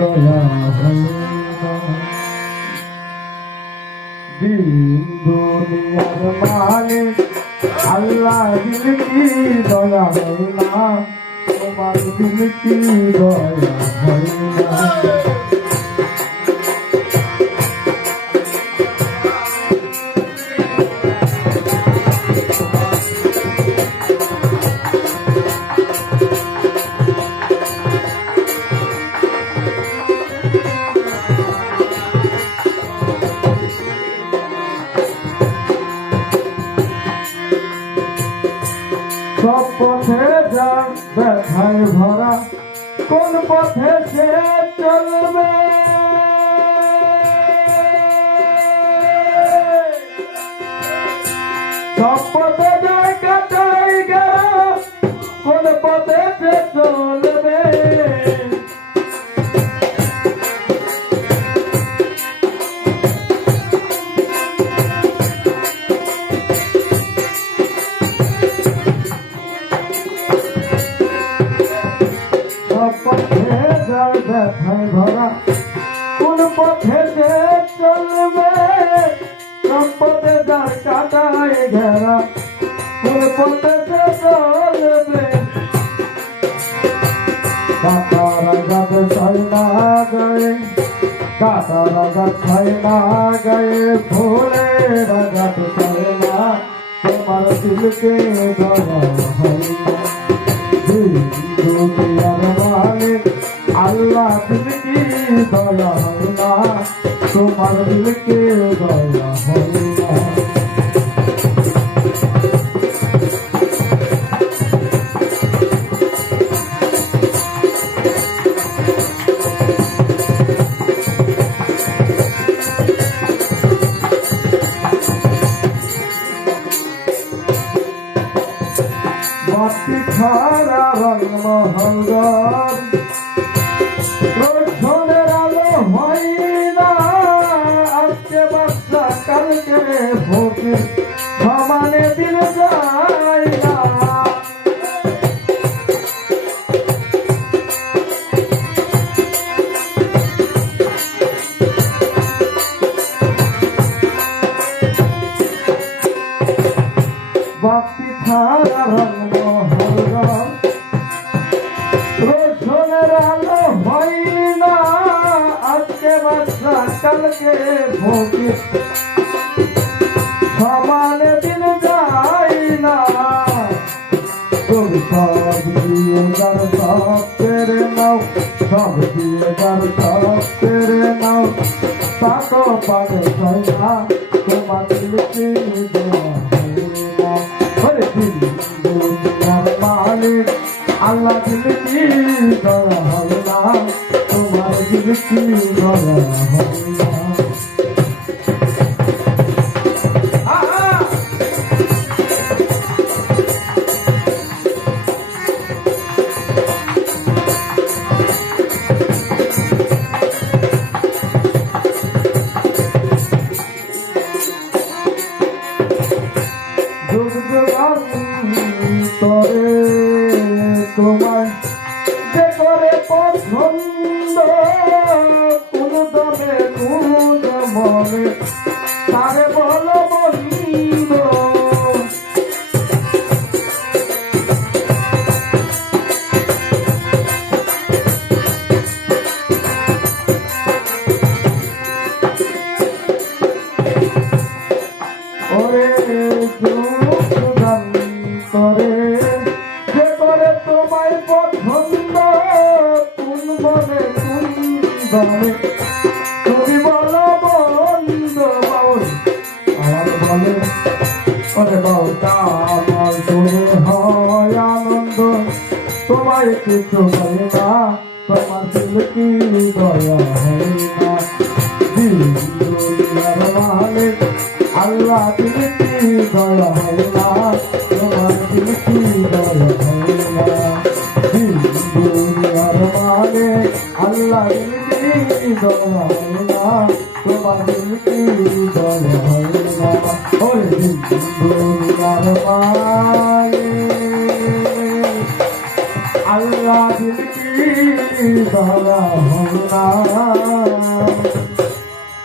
দয়া হয় না। দিন দুনিয়ার মালিক আল্লাহ দিল কি দয়া হয় না, তোমার দিল কি দয়া হয় না। সব পথে যার ব্যথায় ভরা, কোন পথে সে চলবে। সব পথে যায় কাটাই গেরা, কোন পথে সে চলবে। পথে যার ব্যথায় ভরা, কোন পথে যে চলবে। সব পথে যার কাটায় ঘেরা, কোন পথে যে চলবে। কাটার আঘাত ছয় না গায়ে, কাটার আঘাত ছয় না গায়ে, ফুলের আঘাত ছয় না, তোমার দিলকে দয়া হয় না। দুনিয়ার মালিক আল্লাহ দিল কি দয়া হয় না, তোমার দিলকে দয়া হয় না। মাটি খারা রং মহঙ্গর, রোশনের আলো হয় না। আজকে বাচ্চা কালকে ফকির, সমানে দিল যায় না। বাতি ছাড়া রং মহঙ্গর, রোশনের আলো হয় না। আজকে বাচ্চা কালকে ফকির, সমানে দিন যায় না। তুমি সব দিয়ে যার সব কেড়ে নাও, সব দিয়ে যার সব কেড়ে নাও, তা তো পারে হয় না, তোমার দিলকে দেওয়া হয় না। দুনিয়ার মালিক আল্লাহ দিল কি দয়া হয় না, তোমার দিল কি দয়া হয় না। তরে তোমার যে করে পছন্দ, কোন দমে কোন মনে তারে বলো বলিব। ওরে করে যে করে তোমায় পছন্দ, কোন মনে কোন দমে তুমি বলো বন্ধ। বাউল আমার বলে ওরে বাউটা আমার শুনে হয় আনন্দ, তোমায় কিছু বলে না, তোমার দিল কি দয়া হয় না। দুনিয়ার মালিক আল্লাহ দিল কি দয়া হয় না, তোমার দিল কি দয়া হয় না। দুনিয়ার মালিক আল্লাহ দিল কি দয়া হয় না, তোমার দিল কি দয়া হয় না। ওই দুনিয়ার মালিক আল্লাহ দিল কি ধরা হল না